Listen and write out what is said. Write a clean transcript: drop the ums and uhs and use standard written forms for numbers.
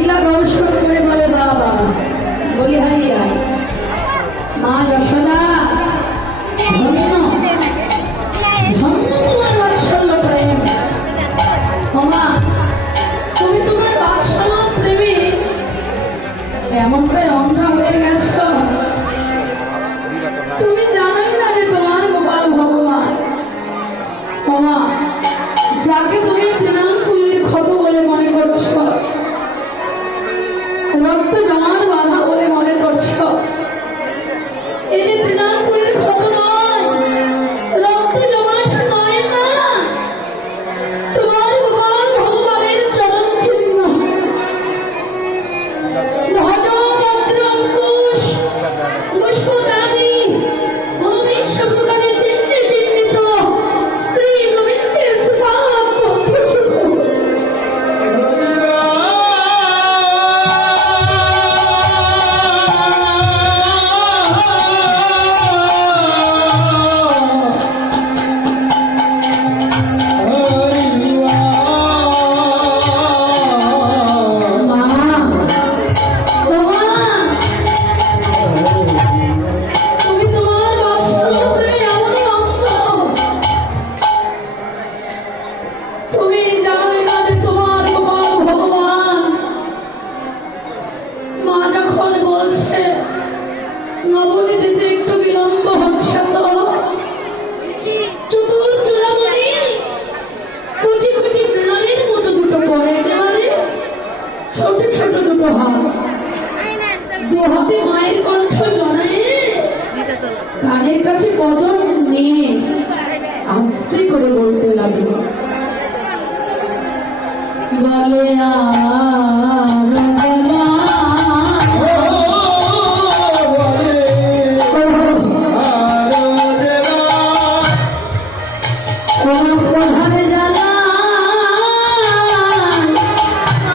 লীলা দর্শন করে বলে বাবা বলি হারিয়া মা যশোদা ধন্য ধন্য তোমার বাৎসল্য প্রেম। মা তুমি তোমার বাৎসল্য প্রেমে এমন করে অন্ধা হয়ে গেছ, তুমি জানোই না যে তোমার গোপাল ভগবান মা যাকে তুমি তৃণাঙ্কুলের ক্ষত বলে মনে করছো, রক্ত জমার বাধা বলে মনে করছো, এই যে তৃণাঙ্কুলের ক্ষত নয়, রক্ত জমাট নয় না, তোমার গোপাল ভগবানের চরণ চিহ্ন ধ্বজ বজ্র অঙ্কুশ পুষ্পরানি ঊনবিংশ প্রকারের চিহ্নে চিহ্নিত শ্রী গোবিন্দের শ্রীপাদ পদ্মশুভ। তুমি তোমার বাৎসল্য প্রেমে এমনই অন্ধ, তুমি জানোই না যে তোমার গোপাল ভগবান মা যখন বলছে নবনীতিতে একটু বিলম্ব হচ্ছে তো চতুর চূড়ামণি কুচি কুচি প্রণালীর মতো দুটো করে একেবারে ছোট ছোট দুটো হাত, দু হাতে মায়ের কণ্ঠ জড়ায়ে কানের কাছে কদর নিয়ে আস্তে করে বলতে লাগলো বলে আর